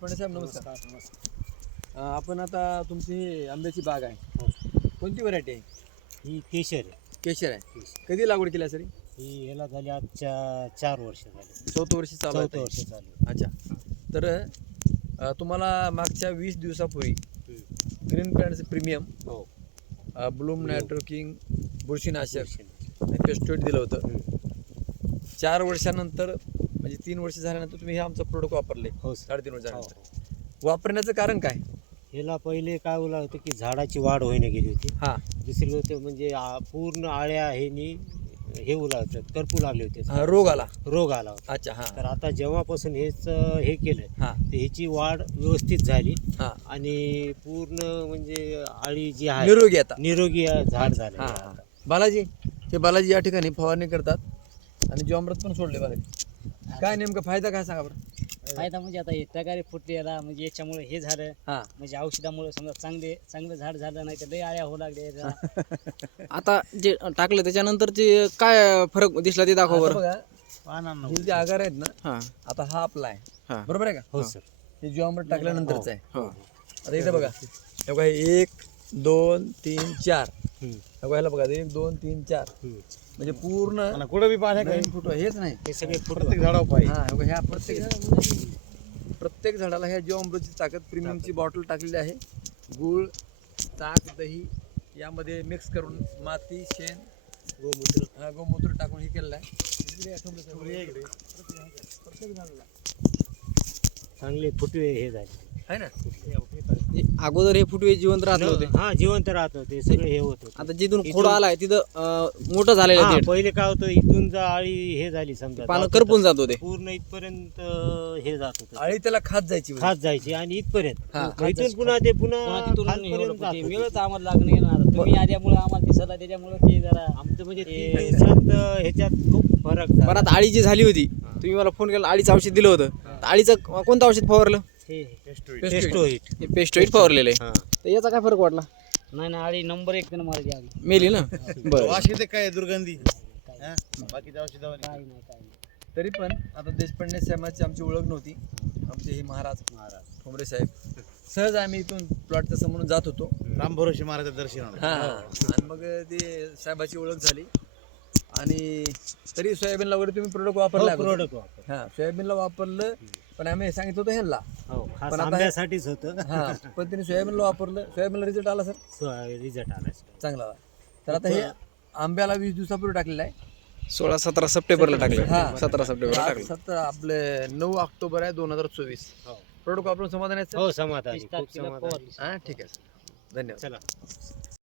देशपांडे साहेब नमस्कार. आपण आता तुमची ही आंब्याची बाग आहे, कोणती व्हरायटी आहे? ही केशर आहे. केशर आहे. कधी लागवड केली सर? ही याला झाली आज 4 वर्ष झाली. 4थं वर्ष चालू आहे. 4थं वर्ष चालू. अच्छा. तर तुम्हाला मागच्या 20 दिवसापूर्वी ग्रीन प्लॅन्टचं प्रीमियम, हो, ब्लूम नायट्रोकिंग, बुरशीनाशक आणि पेस्टोइड दिलं होतं. 4 वर्षानंतर म्हणजे 3 वर्ष झाल्यानंतर तुम्ही हे आमचं प्रोडक्ट वापरले. हो 3.5 वर्ष झाल्यानंतर वापरण्याचं कारण काय? ह्याला पहिले काय बोला होतं की झाडाची वाढ होईने गेली होती. हां, दुसरी गोष्ट म्हणजे पूर्ण आळ्या हे उला होतं, करपू लागले होते. रोग आला. रोग आला होता. अच्छा. हां तर आता जेव्हापासून हे केलं हां तर ह्याची वाढ व्यवस्थित झाली हां, आणि पूर्ण म्हणजे आळी जी आहे निरोगी आता. निरोगी झाड झाले. हां. बालाजी, हे बालाजी या ठिकाणी फवारणी करतात आणि जीवामृत पण सोडले. बालाजी, काय नेमका फायदा काय सांगा बरं? फायदा म्हणजे आता हे तगारी फुटली याला, म्हणजे याच्यामुळे हे झालं हां, म्हणजे औषधामुळे समजा चांगलं झाड झालं, नाही तर लय आळ्या होऊ लागल्या. आता जे टाकलं त्याच्यानंतर जे काय फरक दिसला ते दाखव आता बरं. बघा, हे जे आगार आहेत ना, हां आता हा आपला आहे, हां बरोबर आहे का? हो सर. हे जीवामृत टाकल्यानंतरच आहे. हो. आता इथं बघा, हे बघा, 1 2 3 4, हम्म. हे बघा, बघा 1 2 3 4, हम्म. म्हणजे पूर्ण कुठं बी पाणी नवीन फुटवा हेच नाही. हे सगळे प्रत्येक झाडावर पाहिजे. हा, हे बघा, ह्या प्रत्येक झाडाला ह्या जीवामृतची ताकद प्रीमियमची बॉटल टाकलेली आहे. गूळ, ताक, दही यामध्ये मिक्स करून माती, शेण, गोमूत्र टाकून हे केलेलं आहे. प्रत्येक झाडाला चांगले फुटवे हे झाले आहे ना. अगोदर हे फुटवे जिवंत राहत होते. हा जिवंत राहत होते सगळे हे होत होते. आता जिथून खोड आलाय तिथं मोठं झालेलं हा, आहे. पहिले काय होतं इथून जर आळी हे झाली समजा पानं जात करपून होतं, जात होते. पूर्ण इथपर्यंत हे जात होतं, आळी त्याला खात जायची. खात जायची आणि इथपर्यंत हा, इथून पुन्हा ते पुन्हा पुन्हा तिथून खालपर्यंत जात होते. मिळत आम्हाला लागणं येणार. तुम्ही आल्यामुळे आम्हाला दिसला, त्याच्यामुळे ते जरा आमचं म्हणजे 3 दिवसात ह्याच्यात खूप फरक झाला. बरं, आता आळी जी झाली होती, तुम्ही मला फोन केला, आळीचं औषध दिलं होतं. तर आळीचं कोणतं औषध फवारलं? हे पेस्टोइड. पेस्टोइड. पेस्टोइड फवारलेलं आहे. हा. तर याचा काय फरक वाटला? नाही ना, आळी नंबर 1 मारायची आळी. मेली ना. बरं. वास येते काय दुर्गंधी, हा? बाकीच्या औषधावर काही नाही. तरी पण आता देशपांडे साहेबांची आमची ओळख नव्हती. आमचे हे महाराज ठोंबरे साहेब, सहज आम्ही इथून प्लॉटच्या समोरून जात होतो. राम भरोसे महाराज दर्शन. हा, आणि मग ते साहेबाची ओळख झाली. आणि तरी सोयाबीनला वगैरे तुम्ही प्रोडक्ट वापरला? प्रोडक्ट वापर. हा, सोयाबीनला वापरलं, पण आम्ही सांगितलं होतं ह्यांना. हो, खास पण आता- आंब्यासाठीच होतं. हा, पण त्यांनी सोयाबीनला वापरलं. सोयाबीनला रिझल्ट आला सर, रिझल्ट आला. चांगला आला. तर आता हे आंब्याला 20 दिवसापूर्वी टाकलेलं आहे. 16-17 सप्टेंबरला टाकलं. हा. 17 सप्टेंबरला आज टाकलं. 17 आपले 9 ऑक्टोबर आहे 2024. हो. प्रोडक्ट वापरून समाधान आहे सर? हो, समाधानी, 30 खूप तारखेला समाधानी. फवारली. हा, ठीक आहे सर, धन्यवाद. चला.